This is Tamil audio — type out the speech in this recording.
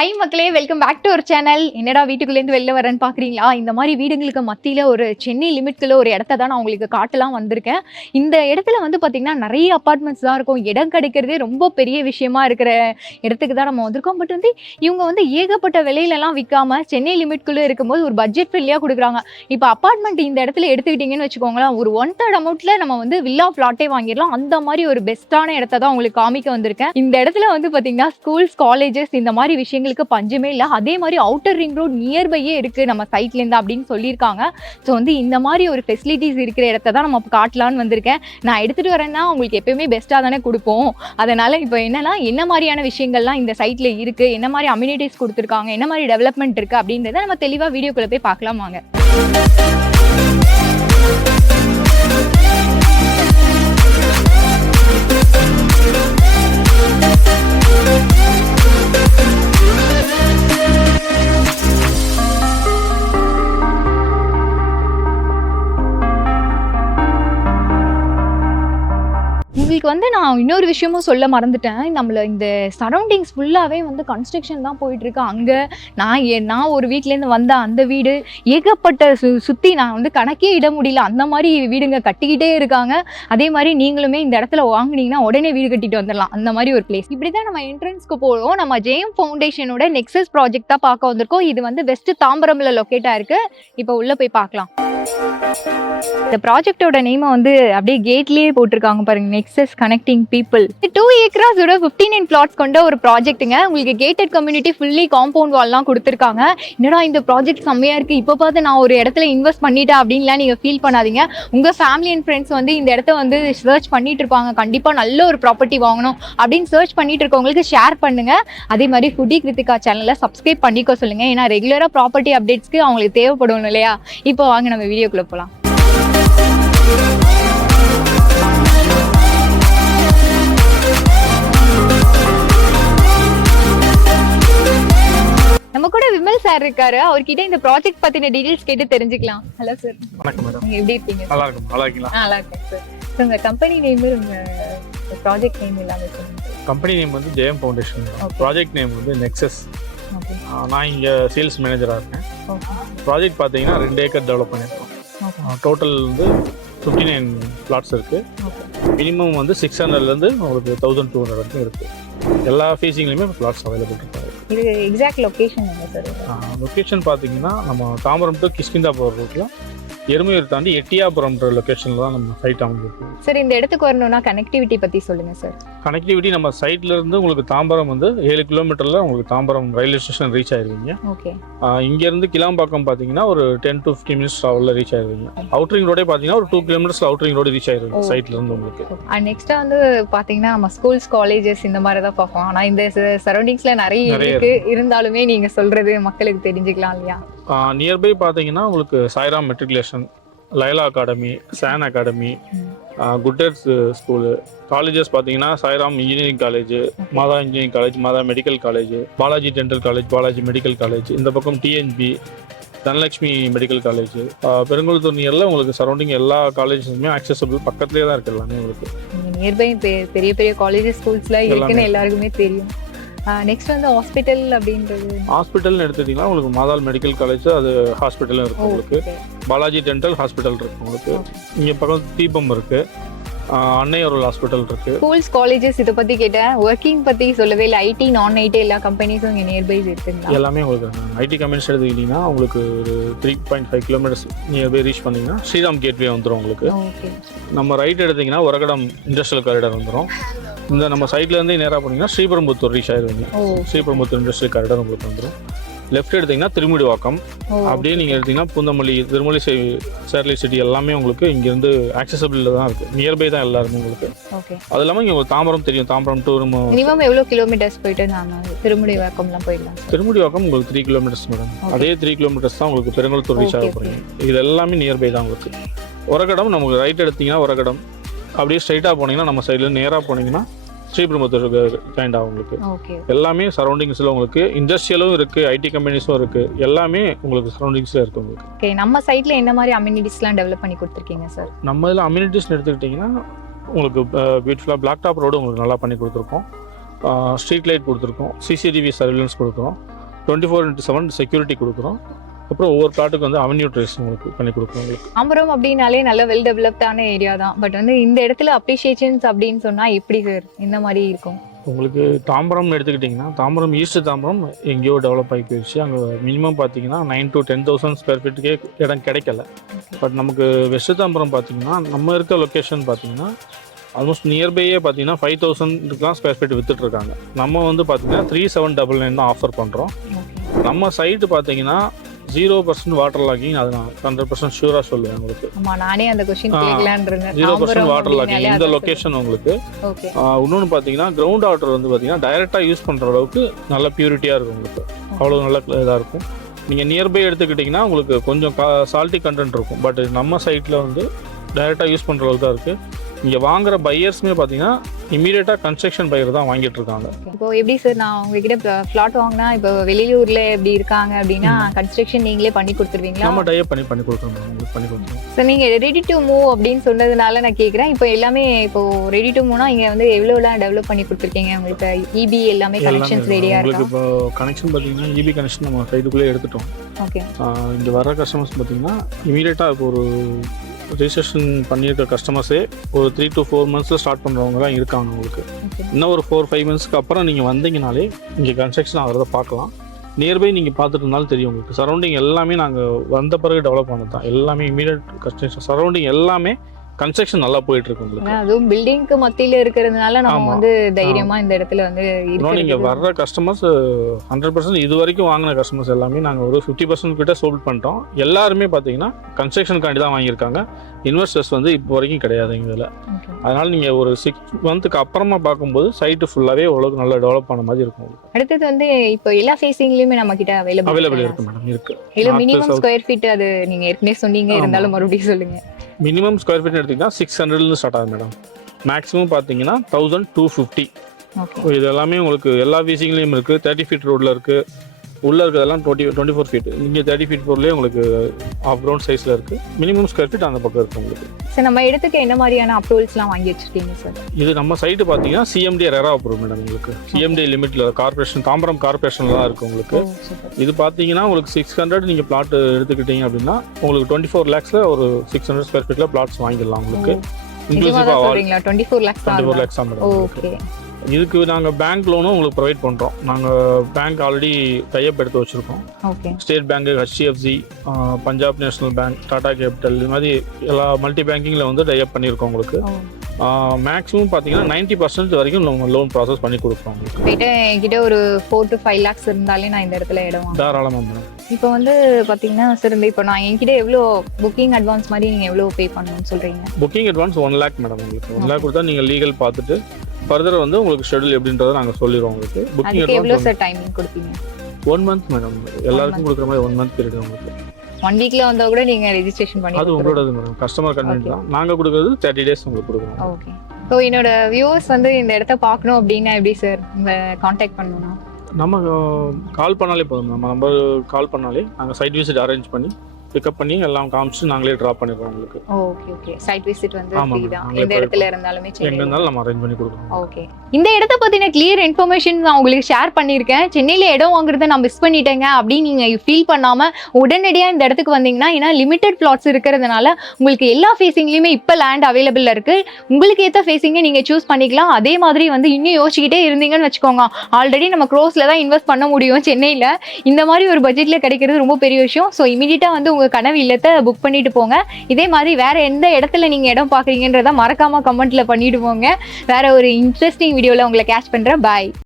ஹை மக்களே, welcome back to our channel. என்னடா வீட்டுக்குள்ளேருந்து வெளில வரேன்னு பார்க்குறீங்களா? இந்த மாதிரி வீடுங்களுக்கு மத்தியில் ஒரு சென்னை லிமிட்குள்ளே ஒரு இடத்த தான் நான் உங்களுக்கு காட்டலாம் வந்திருக்கேன். இந்த இடத்துல வந்து பார்த்திங்கன்னா நிறைய அப்பார்ட்மெண்ட்ஸ் தான் இருக்கும். இடம் கிடைக்கிறதே ரொம்ப பெரிய விஷயமா இருக்கிற இடத்துக்கு தான் நம்ம வந்திருக்கோம். பட் வந்து இவங்க வந்து ஏகப்பட்ட விலையிலலாம் விற்காமல் சென்னை லிமிட்குள்ளே இருக்கும்போது ஒரு பட்ஜெட் ஃப்ரெண்ட்லியாக கொடுக்குறாங்க. இப்போ அப்பார்ட்மெண்ட் இந்த இடத்துல எடுத்துக்கிட்டிங்கன்னு வச்சுக்கோங்களேன், ஒரு 1/3 அமௌண்ட்டில் நம்ம வந்து வில்லா ஃப்ளாட்டே வாங்கிடலாம். அந்த மாதிரி ஒரு பெஸ்ட்டான இடத்த தான் உங்களுக்கு காமிக்க வந்திருக்கேன். இந்த இடத்துல வந்து பார்த்திங்கன்னா ஸ்கூல்ஸ், காலேஜஸ் இந்த மாதிரி விஷயங்கள் பஞ்சமே இல்லை. அதே மாதிரி அவுட்டர் ரிங் ரோட் நியர்பையே இருக்கு நம்ம சைட்லேருந்து அப்படின்னு சொல்லியிருக்காங்க. ஸோ வந்து இந்த மாதிரி ஒரு ஃபெசிலிட்டிஸ் இருக்கிற இடத்த தான் நம்ம காட்டலான்னு வந்திருக்கேன். நான் எடுத்துகிட்டு வரேன்னா உங்களுக்கு எப்பயுமே பெஸ்ட்டாக தானே கொடுப்போம். அதனால் இப்போ என்னன்னா என்ன மாதிரியான விஷயங்கள்லாம் இந்த சைட்டில் இருக்குது, என்ன மாதிரி அம்யூனிட்டிஸ் கொடுத்துருக்காங்க, என்ன மாதிரி டெவலப்மெண்ட் இருக்குது அப்படின்றத நம்ம தெளிவாக வீடியோக்குள்ளே போய் பார்க்கலாம் வாங்க. உங்களுக்கு வந்து நான் இன்னொரு விஷயமும் சொல்ல மறந்துட்டேன். நம்மள இந்த சரௌண்டிங்ஸ் ஃபுல்லாகவே வந்து கன்ஸ்ட்ரக்ஷன் தான் போயிட்டுருக்கு. அங்கே நான் ஒரு வீட்லேருந்து வந்த அந்த வீடு ஏகப்பட்ட சுற்றி நான் வந்து கணக்கே இட முடியல. அந்த மாதிரி வீடுங்க கட்டிக்கிட்டே இருக்காங்க. அதே மாதிரி நீங்களுமே இந்த இடத்துல வாங்கினீங்கன்னா உடனே வீடு கட்டிட்டு வந்துடலாம். அந்த மாதிரி ஒரு பிளேஸ். இப்படி தான் நம்ம என்ட்ரன்ஸ்க்கு போகிறோம். நம்ம ஜெயம் ஃபவுண்டேஷனோட நெக்ஸஸ் ப்ராஜெக்ட் தான் பார்க்க வந்திருக்கோம். இது வந்து வெஸ்ட் தாம்பரமில் லொக்கேட்டாக இருக்குது. இப்போ உள்ளே போய் பார்க்கலாம். இந்த ப்ராஜெக்டோட நேமை வந்து அப்படியே கேட்லேயே போட்டிருக்காங்க பாருங்க, நெக்ஸஸ் கனெக்டிங் பீப்புள். 2 ஏக்கராஸோட 59 பிளாட்ஸ் கொண்ட ஒரு ப்ராஜெக்ட்டுங்க. உங்களுக்கு கேட்டட் கம்யூனிட்டி ஃபுல்லி காம்பவுண்ட் வால்லாம் கொடுத்துருக்காங்க. என்னடா இந்த ப்ராஜெக்ட் செம்மையாக இருக்குது, இப்போ பார்த்து நான் ஒரு இடத்துல இன்வெஸ்ட் பண்ணிட்டேன் அப்படின்லாம் நீங்கள் ஃபீல் பண்ணாதீங்க. உங்கள் ஃபேமிலி அண்ட் ஃப்ரெண்ட்ஸ் வந்து இந்த இடத்த வந்து சர்ச் பண்ணிட்டு இருப்பாங்க. கண்டிப்பாக நல்ல ஒரு ப்ராப்பர்ட்டி வாங்கணும் அப்படின்னு சர்ச் பண்ணிட்டு இருக்கவங்களுக்கு ஷேர் பண்ணுங்க. அதே மாதிரி ஃபுட்டி கிருத்திகா சேனலை சப்ஸ்கிரைப் பண்ணிக்க சொல்லுங்க. ஏன்னா ரெகுலராக ப்ராப்பர்ட்டி அப்டேட்ஸ்க்கு அவங்களுக்கு தேவைப்படும் இல்லையா? இப்போ வாங்க நம்ம வீடியோக்குள்ளே போகலாம். நம்ம கூட விமல் சார் இருக்காரு. அவர்கிட்ட இந்த ப்ராஜெக்ட் பத்தின டீடைல்ஸ் கேட்டு தெரிஞ்சுக்கலாம். Hello sir. வணக்கம் மேடம். நீங்க எப்படி இருக்கீங்க? நல்லா இருக்கும். நல்லா இருக்கீங்களா? நல்லா இருக்கேன் சார். ஸோ உங்க கம்பெனி நேம், உங்க ப்ராஜெக்ட் நேம் எல்லாமே சொல்லுங்க. கம்பெனி நேம் வந்து ஜெயம் ஃபவுண்டேஷன். ப்ராஜெக்ட் நேம் வந்து நெக்ஸஸ். நான் இங்கே சேல்ஸ் மேனேஜராக இருக்கேன். ப்ராஜெக்ட் பார்த்தீங்கன்னா 2 ஏக்கர் டெவலப் பண்ணியிருக்கோம். டோட்டல் வந்து 59 பிளாட்ஸ் இருக்குது. மினிமம் வந்து 600லேருந்து உங்களுக்கு 1200 வரைக்கும் இருக்குது. எல்லா ஃபேஸிங்லையுமே பிளாட்ஸ் அவைலபிள் இருக்காது. இது எக்ஸாக்ட் லொக்கேஷன் என்ன சார்? லொக்கேஷன் பார்த்தீங்கன்னா நம்ம தாம்பரம் டு கிஷ்கிந்தா போகிற ரூட்டில் எருமையூர் தாண்டி எட்டியாபுரம்ன்ற லொக்கேஷனில் தான் நம்ம சைட் அமைஞ்சிருக்கு. சார் இந்த இடத்துக்கு வரணும்னா கனெக்டிவிட்டி பற்றி சொல்லுங்கள் சார். கனெக்டிவிட்டி நம்ம சைட்லேருந்து உங்களுக்கு தாம்பரம் வந்து 7 கிலோமீட்டரில் உங்களுக்கு தாம்பரம் ரயில்வே ஸ்டேஷன் ரீச் ஆயிருவீங்க. ஓகே. இங்கேருந்து கிளாம்பாக்கம் பார்த்தீங்கன்னா ஒரு 10 to 15 மினிட்ஸ் ட்ராவலில் ரீச் ஆயிருவீங்க. அவுட்ரிங் ரோடே பார்த்தீங்கன்னா ஒரு 2 கிலோமீட்டர்ஸில் அவுட்ரிங் ரோடு ரீச் ஆயிருவீங்க சைட்லேருந்து உங்களுக்கு. நெக்ஸ்ட்டாக வந்து பார்த்தீங்கன்னா நம்ம ஸ்கூல்ஸ், காலேஜஸ் இந்த மாதிரி தான் பார்ப்போம். ஆனால் இந்த சரௌண்டிங்ஸில் நிறைய இருக்குது. இருந்தாலுமே நீங்கள் சொல்கிறது மக்களுக்கு தெரிஞ்சுக்கலாம் இல்லையா? நியர்பை பார்த்தீங்கன்னா உங்களுக்கு சாய்ராம் மெட்ரிகுலேஷன், லைலா அகாடமி, சான் அகாடமி, குட்டர்ஸ் ஸ்கூலு. காலேஜஸ் பார்த்தீங்கன்னா Sairam engineering college, Matha engineering college, Matha medical college, Balaji dental college, Balaji medical college. இந்த பக்கம் TNP, Dhanalakshmi medical college. Perungalathur நியரில் உங்களுக்கு சரௌண்டிங் எல்லா காலேஜஸுமே ஆக்சசபிள், பக்கத்துலேயே தான் இருக்குது எல்லாமே உங்களுக்கு. நியர்பை பெரிய பெரிய காலேஜஸ், ஸ்கூல்ஸ்லாம் இருக்குன்னு எல்லாருக்குமே தெரியும். நெக்ஸ்ட் வந்து ஹாஸ்பிட்டல் அப்படின்றது. ஹாஸ்பிட்டல்னு எடுத்துக்கிட்டிங்கன்னா உங்களுக்கு மாதாள் மெடிக்கல் காலேஜ், அது ஹாஸ்பிட்டலும் இருக்குது உங்களுக்கு. பாலாஜி டென்டல் ஹாஸ்பிட்டல் இருக்குது உங்களுக்கு. இங்கே பக்கம் தீபம் இருக்குது, அன்னையொரு ஹாஸ்பிட்டல் இருக்குது. ஸ்கூல்ஸ், காலேஜஸ் இதை பற்றி கேட்டேன். ஒர்க்கிங் பற்றி சொல்லவே இல்லை. ஐடி, நான் ஐடி எல்லா கம்பெனிஸும் இங்கே நியர்பை இருக்குங்களா? எல்லாமே உங்களுக்கு ஐடி கம்பெனிஸ் எடுத்துக்கிட்டிங்கன்னா உங்களுக்கு ஒரு 3.5 கிலோமீட்டர்ஸ் நியர்பை ரீச் பண்ணிங்கன்னா ஸ்ரீராம் கேட்வே வந்துடும் உங்களுக்கு. நம்ம ரைட் எடுத்திங்கன்னா உரகடம் இண்டஸ்ட்ரியல் காரிடார் வந்துடும். இந்த நம்ம சைட்லேருந்து நேராக போனீங்கன்னா ஸ்ரீபெரும்புத்தூர் ரீச் ஆயிடுவீங்க. ஸ்ரீபெரும்புத்தூர் இண்டஸ்ட்ரியல் காரிடார் உங்களுக்கு வந்துடும். லெஃப்ட் எடுத்திங்கன்னா திருமுடிவாக்கம். அப்படியே நீங்கள் எடுத்திங்கன்னா பூந்தமல்லி, திருமலை, சேர்லை சிட்டி எல்லாமே உங்களுக்கு இங்கேருந்து ஆக்சசபிளில் தான் இருக்குது. நியர்பை தான் எல்லாருமே உங்களுக்கு. அது இல்லாமல் இங்கே உங்களுக்கு தாம்பரம் தெரியும். தாம்பரம் டூ மினிமம் எவ்வளோ கிலோமீட்டர்ஸ் போயிட்டு நாங்கள் திருமுடிவாக்கம்லாம் போயிடலாம்? திருமுடிவாக்கம் உங்களுக்கு 3 கிலோமீட்டர்ஸ் மேடம். அதே 3 கிலோமீட்டர்ஸ் தான் உங்களுக்கு பெருங்குளத்தூர் ரீச் ஆக போகிறீங்க. இது எல்லாமே நியர்பை தான் உங்களுக்கு. உரகடம் நமக்கு ரைட் எடுத்திங்கன்னா உரகடம், அப்படியே ஸ்ட்ரைட்டாக போனீங்கன்னா நம்ம சைடில் நேராக போனீங்கன்னா ஸ்ரீபெரும்புத்தூர் ஜாயிண்ட் ஆகும் உங்களுக்கு. எல்லாமே சரௌண்டிங்ஸில் உங்களுக்கு இண்டஸ்ட்ரியலும் இருக்குது, ஐடி கம்பெனிஸும் இருக்குது. எல்லாமே உங்களுக்கு சரௌண்டிங்ஸில் இருக்குது உங்களுக்கு. ஓகே. நம்ம சைட்டில் என்ன மாதிரி அம்யூனிட்டிஸ்லாம் டெவலப் பண்ணி கொடுத்துருக்கீங்க சார்? நம்ம இதில் அம்யூனிட்டிஸ்னு எடுத்துக்கிட்டிங்கன்னா உங்களுக்கு பியூட்டிஃபுல்லாக பிளாக் டாப் ரோடு உங்களுக்கு நல்லா பண்ணி கொடுத்துருக்கோம். ஸ்ட்ரீட் லைட் கொடுத்துருக்கோம், சிசிடிவி சர்வேலன்ஸ் கொடுக்குறோம், 24/7 செக்யூரிட்டி கொடுக்குறோம். அப்புறம் ஒவ்வொரு பிளாட்டுக்கு வந்து அவென்யூ ட்ரேஸ் உங்களுக்கு பண்ணி கொடுக்குறோம். உங்களுக்கு தாம்பரம் அப்படின்னாலே நல்ல வெல் டெவலப்டான ஏரியா தான். பட் வந்து இந்த இடத்துல அப்ரிஷியேஷன்ஸ் அப்படின்னு சொன்னா எப்படி சார் இந்த மாதிரி இருக்கும்? உங்களுக்கு தாம்பரம் எடுத்துக்கிட்டிங்கன்னா, தாம்பரம் ஈஸ்ட் தாம்பரம் எங்கேயோ டெவலப் ஆகி போயிடுச்சு. அங்கே மினிமம் பார்த்தீங்கன்னா 9,000 to 10,000 ஸ்கொயர் ஃபீட்டுக்கே இடம் கிடைக்கல. பட் நமக்கு வெஸ்ட் தாம்பரம் பார்த்தீங்கன்னா நம்ம இருக்க லொக்கேஷன் பார்த்தீங்கன்னா ஆல்மோஸ்ட் நியர்பையே பார்த்தீங்கன்னா 5,000 ஸ்கொயர் ஃபீட் வித்துட்ருக்காங்க. நம்ம வந்து பார்த்தீங்கன்னா 3,799 தான் ஆஃபர் பண்ணுறோம். நம்ம சைட்டு பார்த்தீங்கன்னா 0% வாட்டர் லாகிங், அது நான் 100% ஷூராக சொல்லுவேன் உங்களுக்கு. ஆமா, நானே அந்த क्वेश्चन கேட்கலாம்னு இருந்தேன். 0% வாட்டர் லாகிங் இந்த லொகேஷன் உங்களுக்கு. ஓகே. இன்னொன்று பார்த்தீங்கன்னா கிரவுண்ட் வாட்டர் வந்து பார்த்தீங்கன்னா டைரெக்டாக யூஸ் பண்ணுற அளவுக்கு நல்ல பியூரிட்டியாக இருக்கும் உங்களுக்கு. அவ்வளோ நல்ல இதாக இருக்கும். நீங்கள் நியர்பை எடுத்துக்கிட்டிங்கன்னா உங்களுக்கு கொஞ்சம் சால்ட்டி கண்டென்ட் இருக்கும். பட் நம்ம சைட்டில் வந்து டைரெக்டாக யூஸ் பண்ணுற அளவுக்கு தான் இருக்குது. இங்கே வாங்குற பையர்ஸுமே பார்த்தீங்கன்னா இமீடியட்டாக கன்ஸ்ட்ரக்ஷன் பையர் தான் வாங்கிட்டு இருக்காங்க. இப்போ எப்படி சார், நான் உங்ககிட்ட பிளாட் வாங்கினா இப்போ வெளியூர்ல எப்படி இருக்காங்க அப்படின்னா கன்ஸ்ட்ரக்ஷன் நீங்களே பண்ணி கொடுத்துருவீங்களா? நம்ம டைப் பண்ணி கொடுக்குறோம், உங்களுக்கு பண்ணி கொடுத்துருவோம். சார் நீங்கள் ரெடி டு மூவ் அப்படின்னு சொன்னதுனால நான் கேட்குறேன். இப்போ எல்லாமே இப்போ ரெடி டு மூவ்னா இங்கே வந்து எவ்வளோலாம் டெவலப் பண்ணி கொடுத்துருக்கீங்க? உங்களுக்கு இபி எல்லாமே கனெக்ஷன்ஸ் ரெடியாக உங்களுக்கு இருக்கு. இப்போ கனெக்ஷன் பார்த்தீங்கன்னா இபி கனெக்ஷன் நம்ம சைடுக்குள்ளே எடுத்துட்டோம். ஓகே. இங்கே வர கஸ்டமர்ஸ் பார்த்தீங்கன்னா இமீடியட்டாக இப்போ ஒரு ரிஜிஸ்ட்ரேஷன் பண்ணியிருக்க கஸ்டமர்ஸே ஒரு 3 to 4 months ஸ்டார்ட் பண்ணுறவங்க தான் இருக்காங்க உங்களுக்கு. இன்னும் ஒரு 4-5 monthsக்கு அப்புறம் நீங்கள் வந்தீங்கனாலே இங்கே கன்ஸ்ட்ரக்ஷன் ஆகிறத பார்க்கலாம். நியர்பை நீங்கள் பார்த்துட்டு இருந்தாலும் தெரியும் உங்களுக்கு. சரௌண்டிங் எல்லாமே நாங்கள் வந்த பிறகு டெவலப் பண்ணது தான். எல்லாமே இமீடியட் கன்ஸ்ட்ரக்ஷன் சரௌண்டிங் எல்லாமே கன்ஸ்ட்ரக்ஷன் நல்லா போயிட்டு இருக்கு உங்களுக்கு. அதுவும் பில்டிங்க்கு மத்தியில இருக்கிறதுனால நம்ம வந்து தைரியமா இந்த இடத்துல வந்து நீங்க வர்ற கஸ்டமர்ஸ் 100% இது வரைக்கும் வாங்கின கஸ்டமர்ஸ் எல்லாமே நாங்கள் ஒரு 50% கிட்ட சோல்ட் பண்ணிட்டோம். எல்லாருமே பார்த்தீங்கன்னா கன்ஸ்ட்ரக்ஷனுக்காண்டி தான் வாங்கியிருக்காங்க. இன்வெஸ்டர்ஸ் வந்து இப்போ வரைக்கும் கிடையாது இதில். அதனால நீங்கள் ஒரு 6 months அப்புறமா பார்க்கும்போது சைட்டு ஃபுல்லாகவே ஓரளவுக்கு நல்லா டெவலப் பண்ண மாதிரி இருக்கும். அடுத்தது வந்து இப்போ எல்லா ஃபேஸிங்லயுமே நம்ம கிட்ட அவைலபிள் இருக்கு மேடம். இருக்கு. இல்ல மினிமம் ஸ்கொயர் ஃபீட் அது நீங்க ஏற்கனவே சொன்னீங்க, இருந்தாலும் மறுபடியும் சொல்லுங்க. மினிமம் ஸ்கொயர் ஃபீட் எடுத்தீங்கன்னா 600 ஸ்டார்ட் ஆகுது மேடம். மேக்ஸிமம் பார்த்தீங்கன்னா 1,250. இது எல்லாமே உங்களுக்கு எல்லா வீசிங்லேயும் இருக்குது. 30 feet ரோடில் இருக்குது. உள்ளே இருக்கிறதெல்லாம் 24 feet. இங்கே 30 feet ரோட்லேயே உங்களுக்கு ஆஃப் கிரவுண்ட் சைஸில் இருக்குது. மினிமம் ஸ்கொயர் ஃபீட் அந்த பக்கம் இருக்குது உங்களுக்கு. சார் நம்ம இடத்துக்கு என்ன மாதிரியான அப்ரூவல்ஸ்லாம் வாங்கி வச்சுருக்கீங்க சார்? இது நம்ம சைட்டு பார்த்தீங்கன்னா சிஎம்டி ரெரா அப்ரூவ் மேடம் உங்களுக்கு. சிஎம்டி லிமிட்டில் கார்பரேஷன், தாம்பரம் கார்பரேஷனில் தான் இருக்குது உங்களுக்கு. இது பார்த்தீங்கன்னா உங்களுக்கு 600 நீங்கள் பிளாட் எடுத்துக்கிட்டீங்க அப்படின்னா உங்களுக்கு 24 lakhs ஒரு 600 ஸ்கொயர் ஃபீட்டில் பிளாட்ஸ் வாங்கிடலாம் உங்களுக்கு. இன்க்ளூசிவாக 24 lakhs மேடம். ஓகே. இதுக்கு நாங்கள் பேங்க் லோனும் உங்களுக்கு ப்ரொவைட் பண்ணுறோம். நாங்கள் பேங்க் ஆல்ரெடி டைப் எடுத்து வச்சுருக்கோம். ஸ்டேட் பேங்க்கு, HDFC, Punjab national bank, Tata capital, இது மாதிரி எல்லா மல்டி பேங்கிங்கில் வந்து டைப் பண்ணியிருக்கோம் உங்களுக்கு. மேக்ஸிமம் பார்த்தீங்கன்னா 90% வரைக்கும் நம்ம லோன் ப்ராசஸ் பண்ணி கொடுக்குறோம் உங்களுக்கு. என்கிட்ட ஒரு 4 to 5 lakhs இருந்தாலே நான் இந்த இடத்துல இடம் தாராளமாக மேடம். இப்போ வந்து பார்த்தீங்கன்னா சார், இப்போ நான் என்கிட்ட எவ்வளோ புக்கிங் அட்வான்ஸ் மாதிரி நீங்கள் எவ்வளோ பே பண்ணணும்னு சொல்கிறீங்க? புக்கிங் அட்வான்ஸ் 1 lakh மேடம் உங்களுக்கு. 1 lakh கொடுத்தா நீங்கள் லீகல் பார்த்துட்டு ஃபர்தர் வந்து உங்களுக்கு ஷெட்யூல் எப்படின்றத நாங்கள் சொல்லிடுவோம் உங்களுக்கு. புக்கிங் அட்வான்ஸ் எவ்வளோ சார் டைமிங் கொடுப்பீங்க? 1 month மேடம். எல்லாருக்கும் கொடுக்குற மாதிரி 1 month பீரியட் உங்களுக்கு. 1 weekல வந்தா கூட நீங்க ரெஜிஸ்ட்ரேஷன் பண்ணி அது உங்களோடது மேடம். கஸ்டமர் கன்வென்ட் தான். நாங்க கொடுக்கிறது 30 days உங்களுக்கு கொடுக்குறோம். ஓகே. ஸோ என்னோட வியூவர்ஸ் வந்து இந்த இடத்த பார்க்கணும் அப்படின்னா எப்படி சார் உங்க கான்டாக்ட் பண்ணணும்னா? நம்ம கால் பண்ணாலே போதும். நம்ம நம்பர் கால் பண்ணாலே நாங்கள் சைட் விசிட் அரேஞ்ச் பண்ணி பிக்கப் பண்ணி எல்லாம் காமிச்சு நாங்களே ட்ராப் பண்ணிடுவோம் உங்களுக்கு. Okay okay. சைட் விசிட் வந்து ஃப்ரீ தான். எந்த இடத்துல இருந்தாலுமே எங்க இருந்தாலும் நம்ம அரேஞ்ச் பண்ணி கொடுக்குறோம். ஓகே. இந்த இடத்த பத்தின கிளியர் இன்ஃபர்மேஷன் நான் உங்களுக்கு ஷேர் பண்ணியிருக்கேன். சென்னையில இடம் வாங்குறத நான் மிஸ் பண்ணிட்டேங்க அப்படின்னு நீங்க ஃபீல் பண்ணாம உடனடியா இந்த இடத்துக்கு வந்தீங்கன்னா, ஏன்னா லிமிடெட் பிளாட்ஸ் இருக்கிறதுனால உங்களுக்கு எல்லா ஃபேஸிங்லயுமே இப்போ லேண்ட் அவைலபிளா இருக்கு. உங்களுக்கு ஏற்ற ஃபேஸிங்கை நீங்க சூஸ் பண்ணிக்கலாம். அதே மாதிரி வந்து இன்னும் யோசிச்சுக்கிட்டே இருந்தீங்கன்னு வச்சுக்கோங்க, ஆல்ரெடி நம்ம க்ரோஸ்ல தான் இன்வெஸ்ட் பண்ண முடியும் சென்னையில. இந்த மாதிரி ஒரு பட்ஜெட்ல கிடைக்கிறது ரொம்ப பெரிய விஷயம். ஸோ இமீடியட்டா வந்து உங்க கனவு இல்லத்தை புக் பண்ணிட்டு போங்க. இதே மாதிரி வேற எந்த இடத்துல நீங்க இடம் பாக்குறீங்கன்றத மறக்காம கமெண்ட்ல பண்ணிட்டு போங்க. வேற ஒரு இன்ட்ரெஸ்டிங் வீடியோல உங்களை கேட்ச் பண்றேன். பாய்.